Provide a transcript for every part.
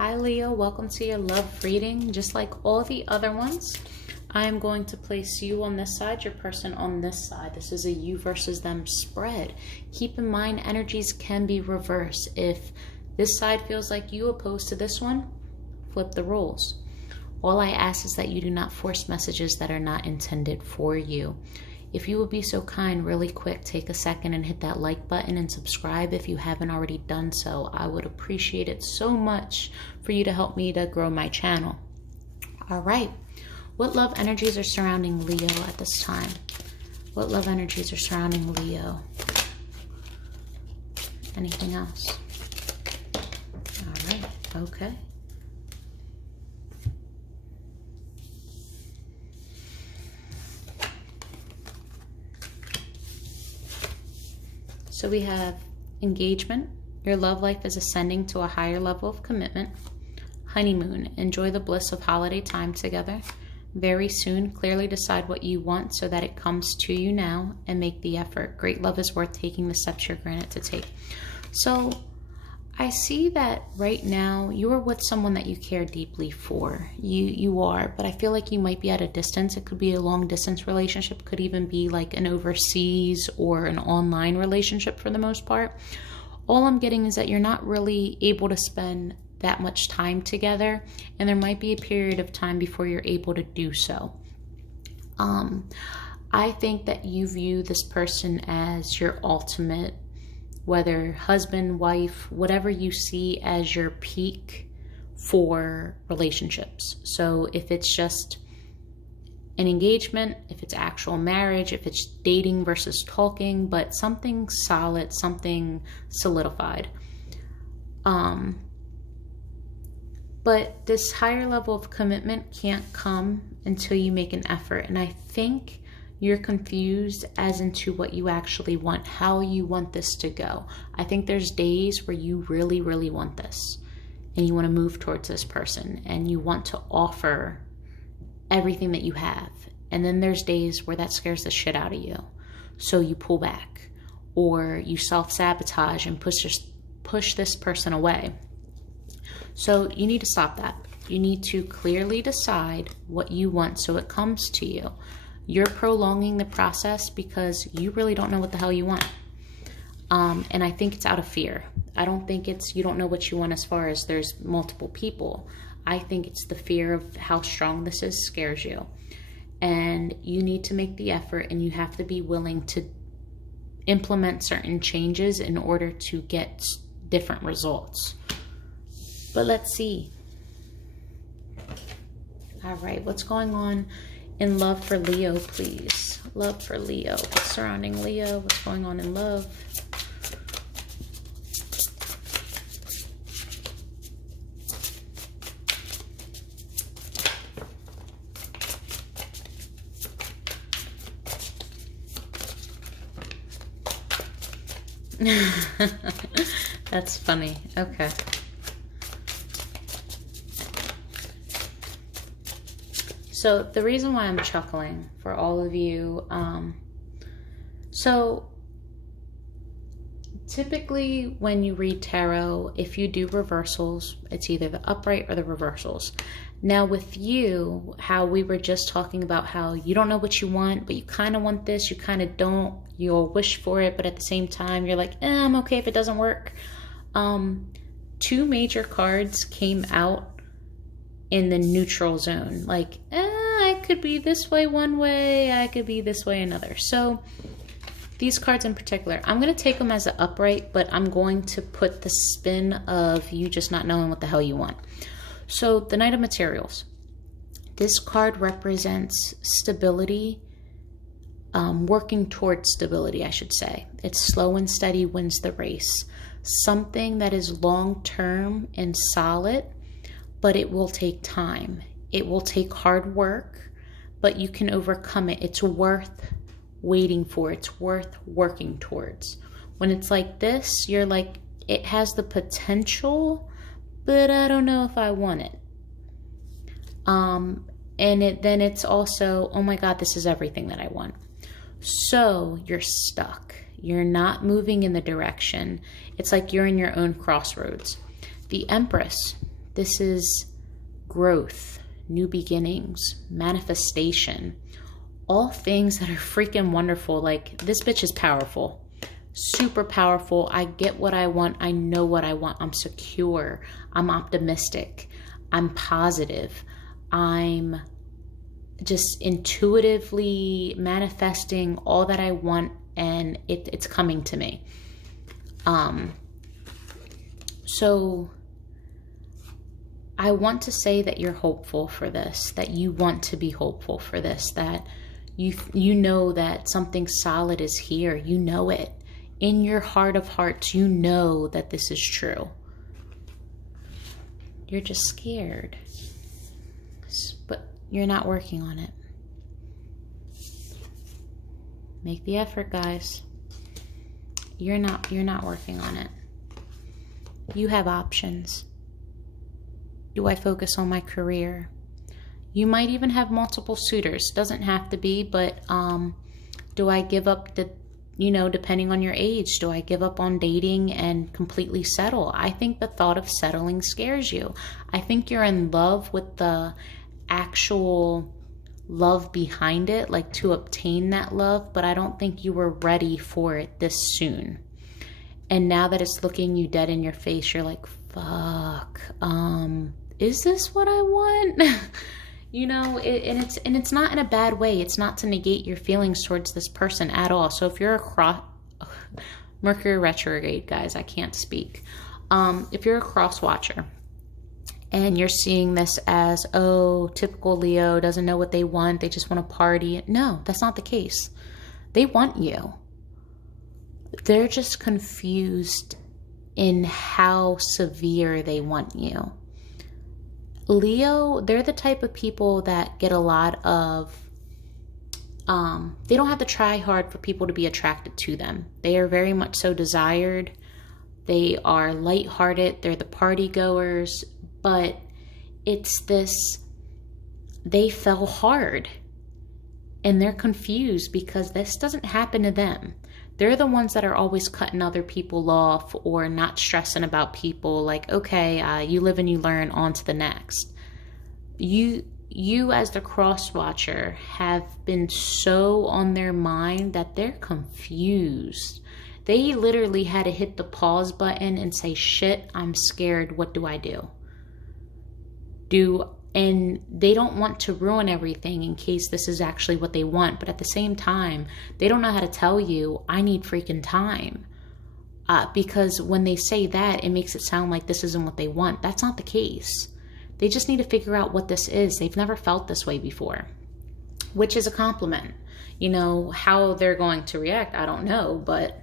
Hi Leo, welcome to your love reading. Just like all the other ones, I'm going to place you on this side, your person on this side. This is a you versus them spread. Keep in mind, energies can be reversed. If this side feels like you opposed to this one, flip the roles. All I ask is that you do not force messages that are not intended for you. If you would be so kind, really quick, take a second and hit that like button and subscribe if you haven't already done so. I would appreciate it so much for you to help me to grow my channel. All right. What love energies are surrounding Leo at this time? What love energies are surrounding Leo? Anything else? All right. Okay. So we have engagement. Your love life is ascending to a higher level of commitment. Honeymoon. Enjoy the bliss of holiday time together. Very soon, clearly decide what you want so that it comes to you now and make the effort. Great love is worth taking the steps you're granted to take. So I see that right now you are with someone that you care deeply for. You are, but I feel like you might be at a distance. It could be a long distance relationship, could even be like an overseas or an online relationship for the most part. All I'm getting is that you're not really able to spend that much time together, and there might be a period of time before you're able to do so. I think that you view this person as your ultimate, whether husband, wife, whatever you see as your peak for relationships. So if it's just an engagement, if it's actual marriage, if it's dating versus talking, but something solid, something solidified. But this higher level of commitment can't come until you make an effort. And I think you're confused as into what you actually want, how you want this to go. I think there's days where you really, really want this and you want to move towards this person and you want to offer everything that you have. And then there's days where that scares the shit out of you. So you pull back or you self-sabotage and push this person away. So you need to stop that. You need to clearly decide what you want so it comes to you. You're prolonging the process because you really don't know what the hell you want. And I think it's out of fear. I don't think it's you don't know what you want as far as there's multiple people. I think it's the fear of how strong this is scares you. And you need to make the effort and you have to be willing to implement certain changes in order to get different results. But let's see. All right, what's going on in love for Leo, please? Love for Leo. What's surrounding Leo? What's going on in love? That's funny. Okay. So the reason why I'm chuckling for all of you, so typically when you read tarot, if you do reversals, it's either the upright or the reversals. Now with you, how we were just talking about how you don't know what you want, but you kind of want this, you kind of don't, you'll wish for it, but at the same time, you're like, I'm okay if it doesn't work. Two major cards came out in the neutral zone, like, I could be this way one way, I could be this way another. So these cards in particular, I'm going to take them as an upright, but I'm going to put the spin of you just not knowing what the hell you want. So the Knight of Materials, this card represents stability, working towards stability, I should say. It's slow and steady wins the race. Something that is long-term and solid, but it will take time. It will take hard work, but you can overcome it. It's worth waiting for. It's worth working towards. When it's like this, you're like, it has the potential, but I don't know if I want it. And then it's also, oh my God, this is everything that I want. So you're stuck. You're not moving in the direction. It's like you're in your own crossroads. The Empress, This is growth, new beginnings, manifestation, all things that are freaking wonderful. Like, this bitch is powerful, super powerful. I get what I want. I know what I want. I'm secure. I'm optimistic. I'm positive. I'm just intuitively manifesting all that I want, and it's coming to me. So I want to say that you're hopeful for this, that you want to be hopeful for this, that you know that something solid is here. You know it. In your heart of hearts, you know that this is true. You're just scared. But you're not working on it. Make the effort, guys. You're not working on it. You have options. Do I focus on my career? You might even have multiple suitors. Doesn't have to be, but do I give up depending on your age, do I give up on dating and completely settle? I think the thought of settling scares you. I think you're in love with the actual love behind it, like to obtain that love, but I don't think you were ready for it this soon. And now that it's looking you dead in your face, you're like, fuck, is this what I want? And it's not in a bad way. It's not to negate your feelings towards this person at all. So if you're Mercury retrograde, guys, I can't speak. If you're a cross watcher and you're seeing this as, oh, typical Leo, doesn't know what they want, they just want to party. No, that's not the case. They want you. They're just confused in how severe they want you. Leo, they're the type of people that get a lot of, they don't have to try hard for people to be attracted to them. They are very much so desired. They are lighthearted. They're the party goers, but it's this, they fell hard and they're confused because this doesn't happen to them. They're the ones that are always cutting other people off or not stressing about people. Like, okay, you live and you learn, on to the next. You as the cross watcher have been so on their mind that they're confused. They literally had to hit the pause button and say, shit, I'm scared. What do I do? And they don't want to ruin everything in case this is actually what they want. But at the same time, they don't know how to tell you, I need freaking time. Because when they say that, it makes it sound like this isn't what they want. That's not the case. They just need to figure out what this is. They've never felt this way before, which is a compliment. How they're going to react, I don't know, but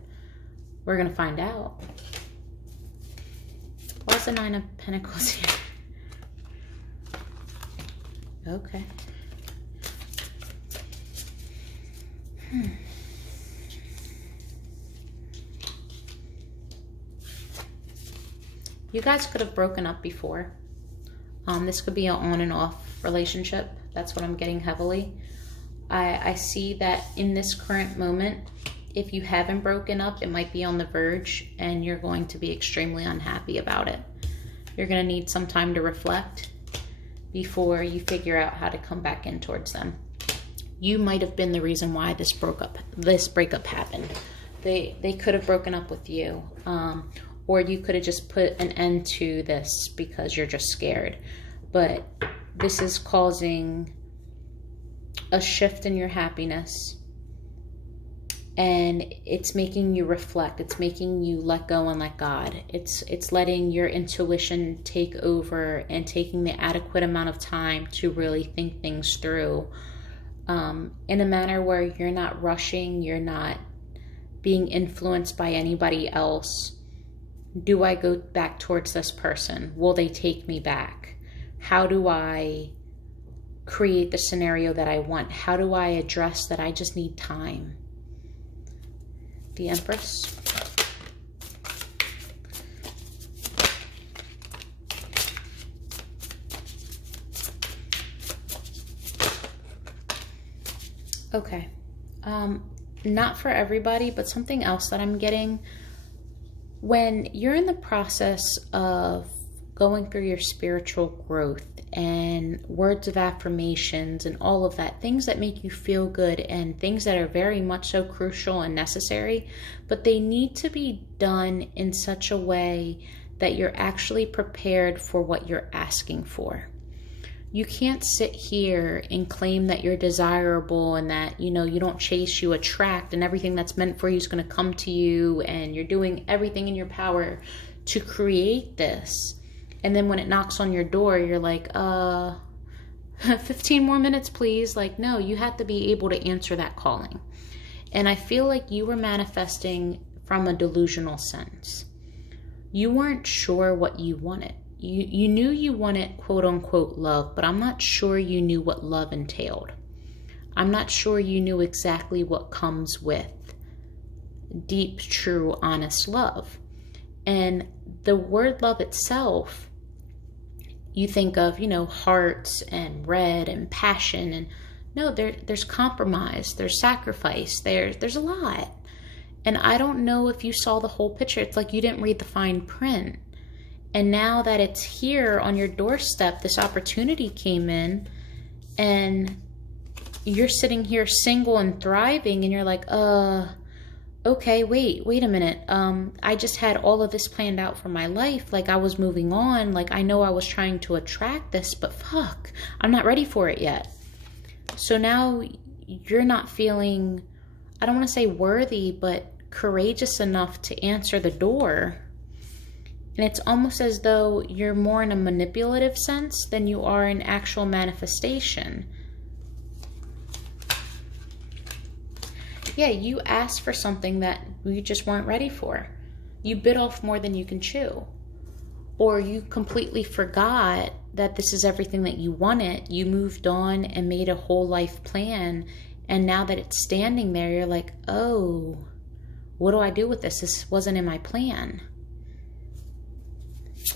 we're going to find out. What's the Nine of Pentacles here? Okay. You guys could have broken up before. This could be an on and off relationship. That's what I'm getting heavily. I see that in this current moment, if you haven't broken up, it might be on the verge and you're going to be extremely unhappy about it. You're going to need some time to reflect before you figure out how to come back in towards them. You might have been the reason why this breakup happened. They could have broken up with you, or you could have just put an end to this because you're just scared. But this is causing a shift in your happiness, and it's making you reflect. It's making you let go and let God. It's letting your intuition take over and taking the adequate amount of time to really think things through, in a manner where you're not rushing, you're not being influenced by anybody else. Do I go back towards this person? Will they take me back? How do I create the scenario that I want? How do I address that I just need time? The Empress. Okay. Not for everybody, but something else that I'm getting. When you're in the process of going through your spiritual growth and words of affirmations and all of that, things that make you feel good and things that are very much so crucial and necessary, but they need to be done in such a way that you're actually prepared for what you're asking for. You can't sit here and claim that you're desirable and that, you don't chase, you attract, and everything that's meant for you is going to come to you, and you're doing everything in your power to create this. And then when it knocks on your door, you're like, 15 more minutes, please. Like, no, you have to be able to answer that calling. And I feel like you were manifesting from a delusional sense. You weren't sure what you wanted. You knew you wanted quote unquote love, but I'm not sure you knew what love entailed. I'm not sure you knew exactly what comes with deep, true, honest love. And the word love itself, you think of, hearts and red and passion, and no, there's compromise, there's sacrifice, there's a lot. And I don't know if you saw the whole picture. It's like you didn't read the fine print. And now that it's here on your doorstep, this opportunity came in, and you're sitting here single and thriving, and you're like, okay, wait a minute. I just had all of this planned out for my life. Like, I was moving on. Like, I know I was trying to attract this, but fuck, I'm not ready for it yet. So now you're not feeling, I don't want to say worthy, but courageous enough to answer the door. And it's almost as though you're more in a manipulative sense than you are in actual manifestation. Yeah, you asked for something that you just weren't ready for. You bit off more than you can chew. Or you completely forgot that this is everything that you wanted. You moved on and made a whole life plan. And now that it's standing there, you're like, oh, what do I do with this? This wasn't in my plan.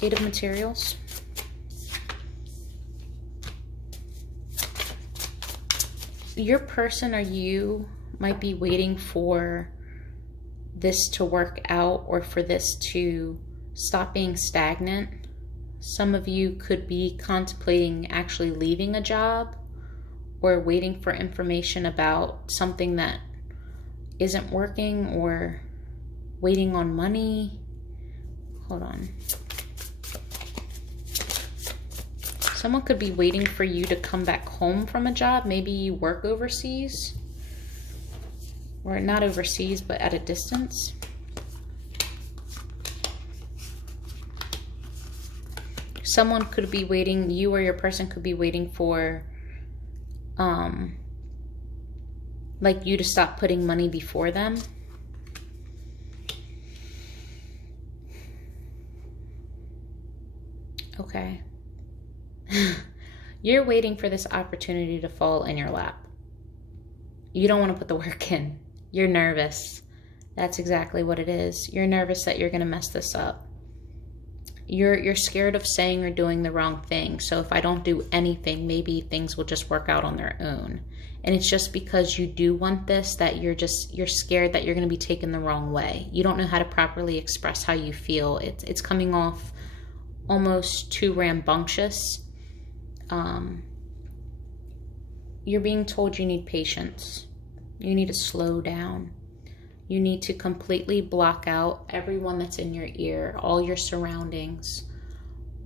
Eight of Materials. Your person or you might be waiting for this to work out or for this to stop being stagnant. Some of you could be contemplating actually leaving a job or waiting for information about something that isn't working, or waiting on money. Hold on. Someone could be waiting for you to come back home from a job. Maybe you work overseas. Or not overseas, but at a distance. Someone could be waiting, you or your person could be waiting for, like, you to stop putting money before them. Okay. You're waiting for this opportunity to fall in your lap. You don't want to put the work in. You're nervous. That's exactly what it is. You're nervous that you're going to mess this up. You're scared of saying or doing the wrong thing. So if I don't do anything, maybe things will just work out on their own. And it's just because you do want this that you're scared that you're going to be taken the wrong way. You don't know how to properly express how you feel. It's coming off almost too rambunctious. You're being told you need patience. You need to slow down. You need to completely block out everyone that's in your ear, all your surroundings,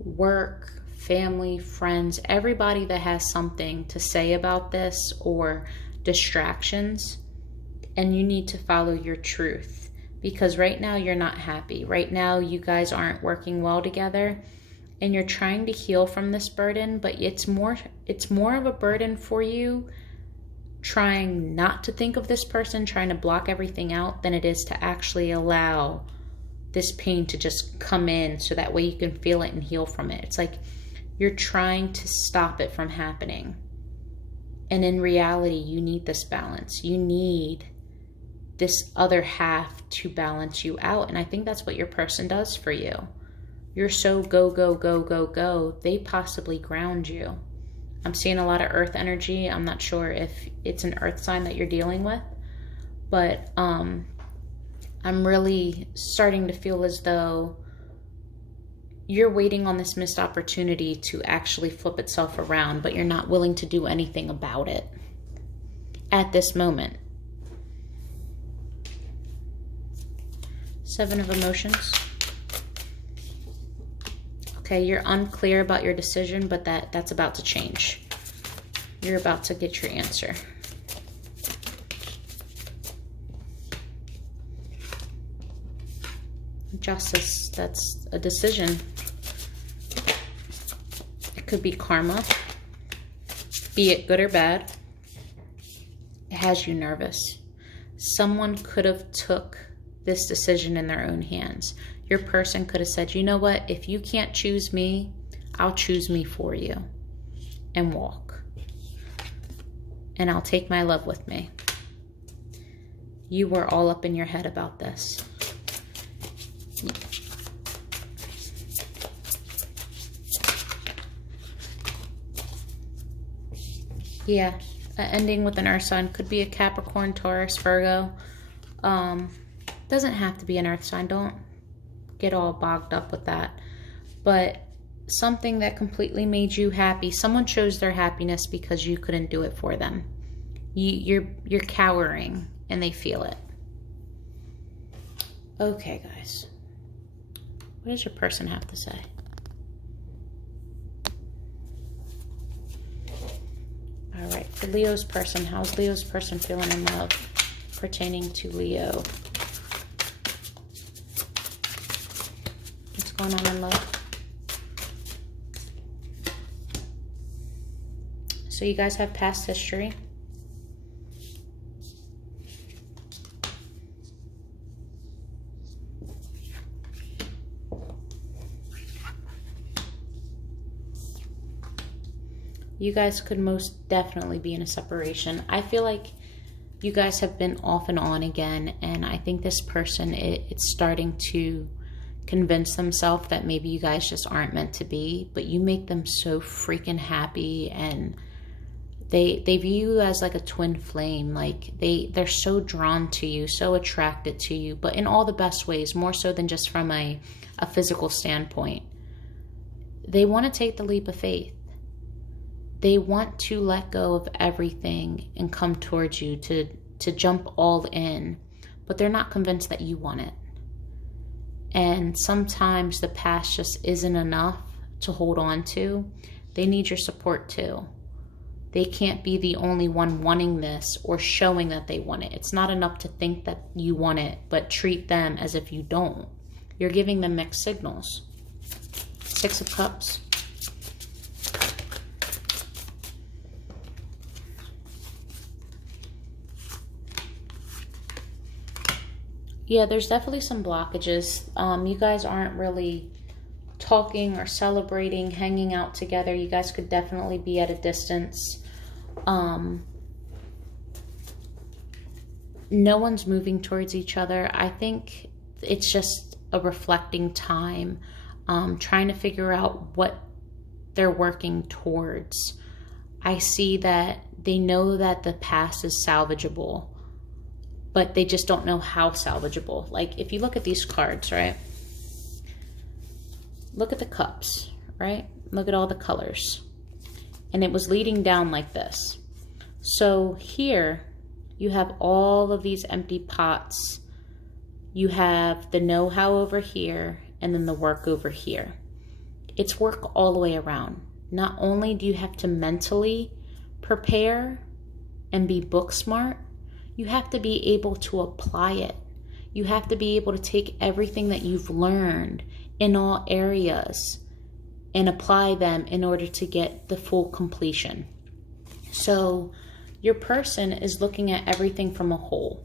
work, family, friends, everybody that has something to say about this or distractions. And you need to follow your truth, because right now you're not happy. Right now you guys aren't working well together. And you're trying to heal from this burden, but it's more of a burden for you trying not to think of this person, trying to block everything out, than it is to actually allow this pain to just come in so that way you can feel it and heal from it. It's like you're trying to stop it from happening. And in reality, you need this balance. You need this other half to balance you out. And I think that's what your person does for you. You're so go, go, go, go, go. They possibly ground you. I'm seeing a lot of earth energy. I'm not sure if it's an earth sign that you're dealing with. But I'm really starting to feel as though you're waiting on this missed opportunity to actually flip itself around, but you're not willing to do anything about it at this moment. Seven of Emotions. Okay, you're unclear about your decision, but that's about to change. You're about to get your answer. Justice, that's a decision. It could be karma, be it good or bad. It has you nervous. Someone could have took this decision in their own hands. Your person could have said, you know what, if you can't choose me, I'll choose me for you and walk. And I'll take my love with me. You were all up in your head about this. Yeah, ending with an earth sign. Could be a Capricorn, Taurus, Virgo. Doesn't have to be an earth sign. Don't get all bogged up with that. But something that completely made you happy. Someone chose their happiness because you couldn't do it for them. You're cowering and they feel it. Okay, guys. What does your person have to say? All right, for Leo's person, how's Leo's person feeling in love pertaining to Leo? What's going on in love? So you guys have past history. You guys could most definitely be in a separation. I feel like you guys have been off and on again, and I think this person, it's starting to convince themselves that maybe you guys just aren't meant to be, but you make them so freaking happy, and they view you as like a twin flame. Like they're so drawn to you, so attracted to you, but in all the best ways, more so than just from a physical standpoint. They want to take the leap of faith. They want to let go of everything and come towards you, to jump all in, but they're not convinced that you want it. And sometimes the past just isn't enough to hold on to. They need your support too. They can't be the only one wanting this or showing that they want it. It's not enough to think that you want it, but treat them as if you don't. You're giving them mixed signals. Six of Cups. Yeah, there's definitely some blockages. You guys aren't really talking or celebrating, hanging out together. You guys could definitely be at a distance. No one's moving towards each other. I think it's just a reflecting time, trying to figure out what they're working towards. I see that they know that the past is salvageable, but they just don't know how salvageable. Like if you look at these cards, right? Look at the cups, right? Look at all the colors. And it was leading down like this. So here you have all of these empty pots. You have the know-how over here and then the work over here. It's work all the way around. Not only do you have to mentally prepare and be book smart, you have to be able to apply it. You have to be able to take everything that you've learned in all areas and apply them in order to get the full completion. So your person is looking at everything from a whole.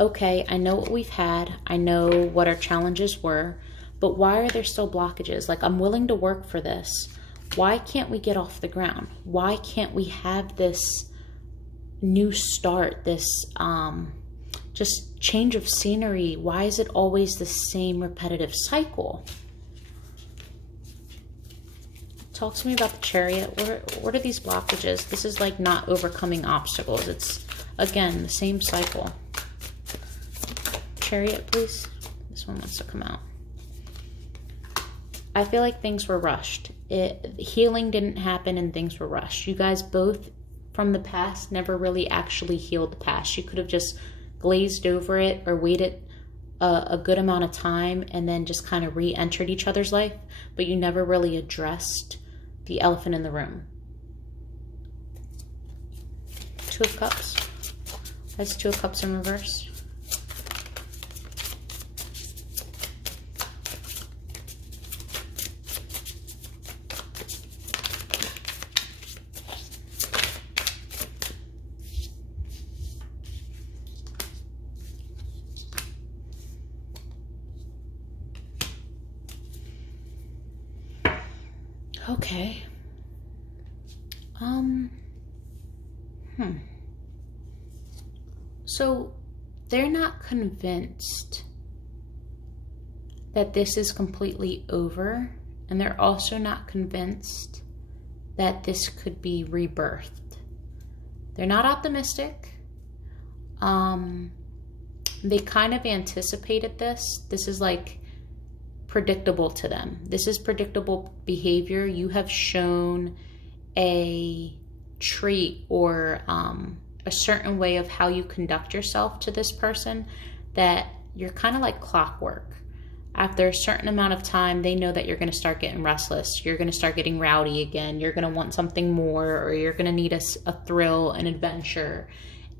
Okay, I know what we've had. I know what our challenges were, but why are there still blockages? Like, I'm willing to work for this. Why can't we get off the ground? Why can't we have this new start, this just change of scenery? Why is it always the same repetitive cycle? Talk to me about the Chariot. What are these blockages? This is like not overcoming obstacles. It's, again, the same cycle. Chariot, please. This one wants to come out. I feel like things were rushed. Healing didn't happen and things were rushed. You guys both from the past never really actually healed the past. You could have just glazed over it or waited a good amount of time and then just kind of re-entered each other's life, but you never really addressed the elephant in the room. Two of Cups. That's Two of Cups in reverse. Okay. So they're not convinced that this is completely over, and they're also not convinced that this could be rebirthed. They're not optimistic. They kind of anticipated this. This is like predictable to them. This is predictable behavior. You have shown a trait or a certain way of how you conduct yourself to this person that you're kind of like clockwork. After a certain amount of time, they know that you're going to start getting restless. You're going to start getting rowdy again. You're going to want something more, or you're going to need a thrill, an adventure,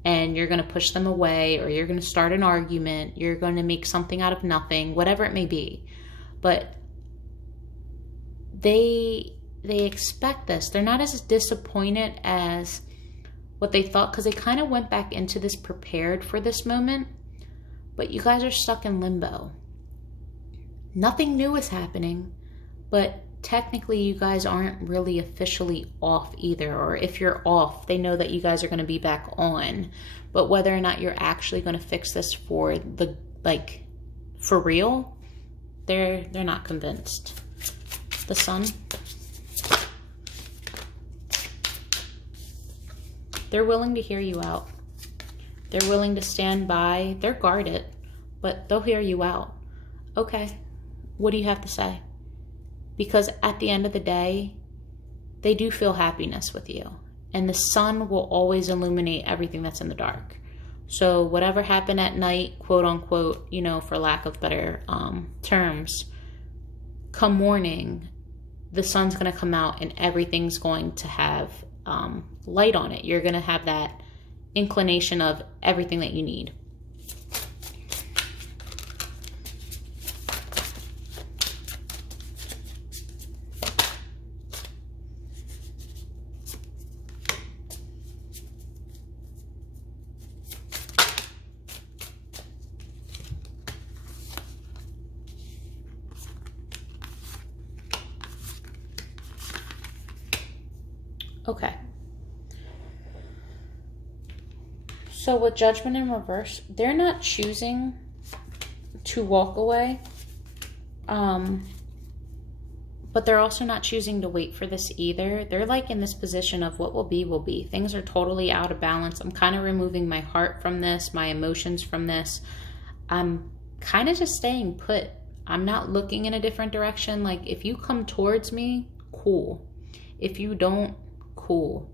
and you're going to push them away, or you're going to start an argument. You're going to make something out of nothing, whatever it may be. But they expect this. They're not as disappointed as what they thought, because they kind of went back into this prepared for this moment, but you guys are stuck in limbo. Nothing new is happening, but technically you guys aren't really officially off either, or if you're off, they know that you guys are going to be back on, but whether or not you're actually going to fix this for the, like, for real, they're not convinced. The Sun. They're willing to hear you out. They're willing to stand by. They're guarded, but they'll hear you out. Okay, what do you have to say? Because at the end of the day, they do feel happiness with you. And the sun will always illuminate everything that's in the dark. So whatever happened at night, quote unquote, you know, for lack of better terms, come morning, the sun's going to come out and everything's going to have light on it. You're going to have that inclination of everything that you need. Okay. So with Judgment in reverse, they're not choosing to walk away. But they're also not choosing to wait for this either. They're like in this position of what will be, will be. Things are totally out of balance. I'm kind of removing my heart from this, my emotions from this. I'm kind of just staying put. I'm not looking in a different direction. Like, if you come towards me, cool. If you don't, cool.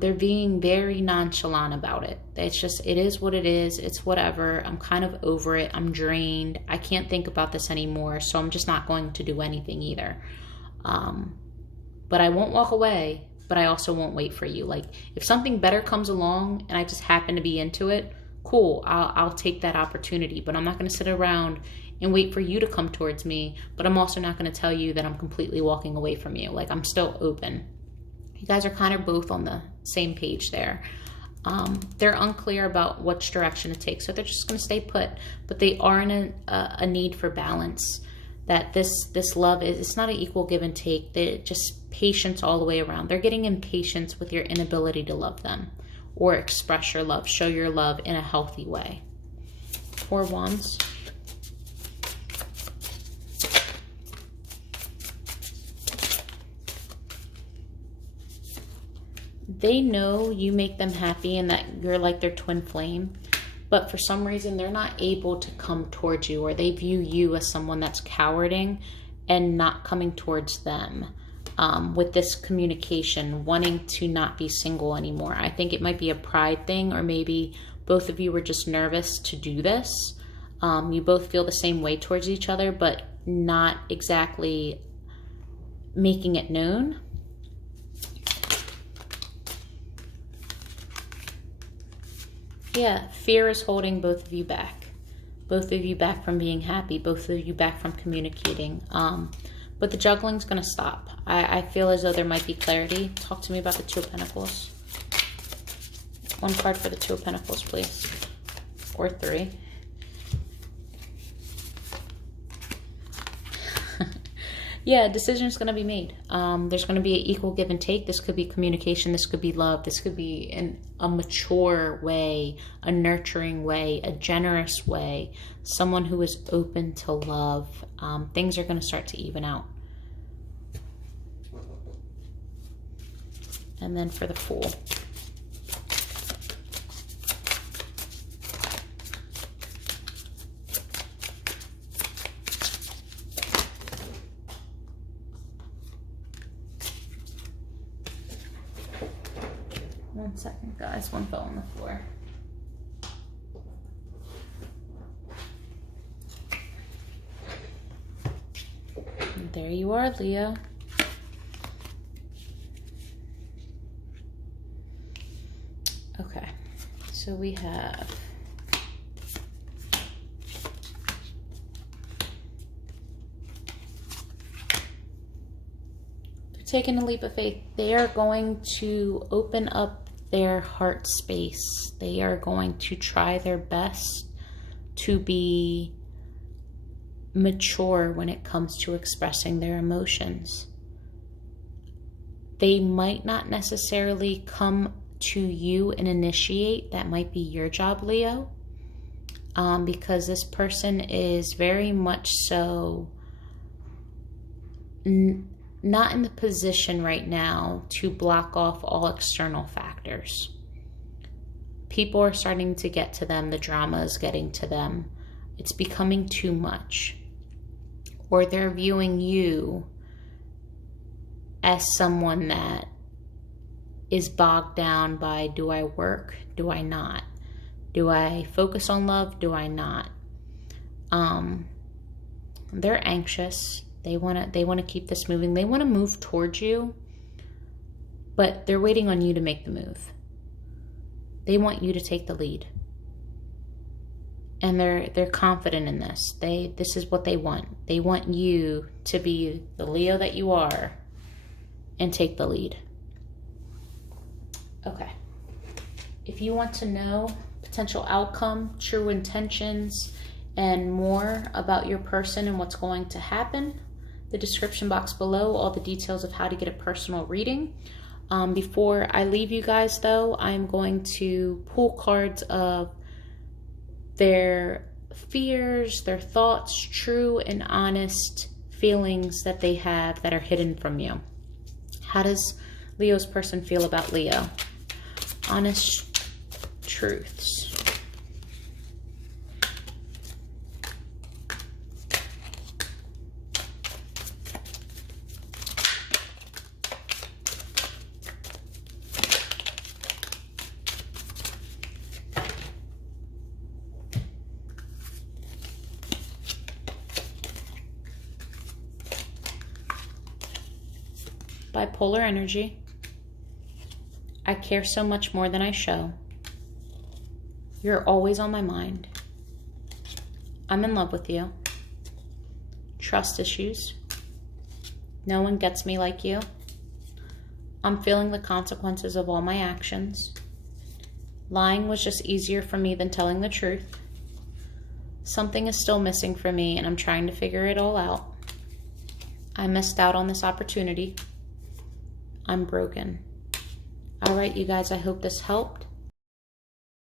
They're being very nonchalant about it. It's just, it is what it is. It's whatever. I'm kind of over it. I'm drained. I can't think about this anymore. So I'm just not going to do anything either. But I won't walk away, but I also won't wait for you. Like, if something better comes along and I just happen to be into it, cool. I'll take that opportunity, but I'm not going to sit around and wait for you to come towards me. But I'm also not going to tell you that I'm completely walking away from you. Like, I'm still open. You guys are kind of both on the same page there. They're unclear about which direction to take, so they're just going to stay put. But they are in a need for balance. That this love is, it's not an equal give and take. They're just patience all the way around. They're getting impatient with your inability to love them or express your love, show your love in a healthy way. 4 Wands. They know you make them happy and that you're like their twin flame, but for some reason they're not able to come towards you, or they view you as someone that's cowarding and not coming towards them. With this communication, wanting to not be single anymore. I think it might be a pride thing, or maybe both of you were just nervous to do this. You both feel the same way towards each other, but not exactly making it known. Yeah, fear is holding both of you back. Both of you back from being happy. Both of you back from communicating. But the juggling's going to stop. I feel as though there might be clarity. Talk to me about the Two of Pentacles. One card for the Two of Pentacles, please. Or three. Yeah, a decision's going to be made. There's going to be an equal give and take. This could be communication. This could be love. This could be a mature way, a nurturing way, a generous way. Someone who is open to love. Things are going to start to even out. And then for the Fool. One second, guys. One fell on the floor. And there you are, Leo. Okay, so we have they're taking a leap of faith. They are going to open up their heart space. They are going to try their best to be mature when it comes to expressing their emotions. They might not necessarily come to you and initiate. That might be your job, Leo, because this person is very much so not in the position right now to block off all external factors. People are starting to get to them. The drama is getting to them. It's becoming too much. Or they're viewing you as someone that is bogged down by, do I work? Do I not? Do I focus on love? Do I not? They're anxious. They want to keep this moving. They want to move towards you, but they're waiting on you to make the move. They want you to take the lead. And they're confident in this. This is what they want. They want you to be the Leo that you are and take the lead. Okay. If you want to know potential outcome, true intentions, and more about your person and what's going to happen, the description box below, all the details of how to get a personal reading. Before I leave you guys though, I'm going to pull cards of their fears, their thoughts, true and honest feelings that they have that are hidden from you. How does Leo's person feel about Leo? Honest truths. Bipolar energy. I care so much more than I show. You're always on my mind. I'm in love with you. Trust issues. No one gets me like you. I'm feeling the consequences of all my actions. Lying was just easier for me than telling the truth. Something is still missing for me and I'm trying to figure it all out. I missed out on this opportunity. I'm broken. All right, you guys, I hope this helped.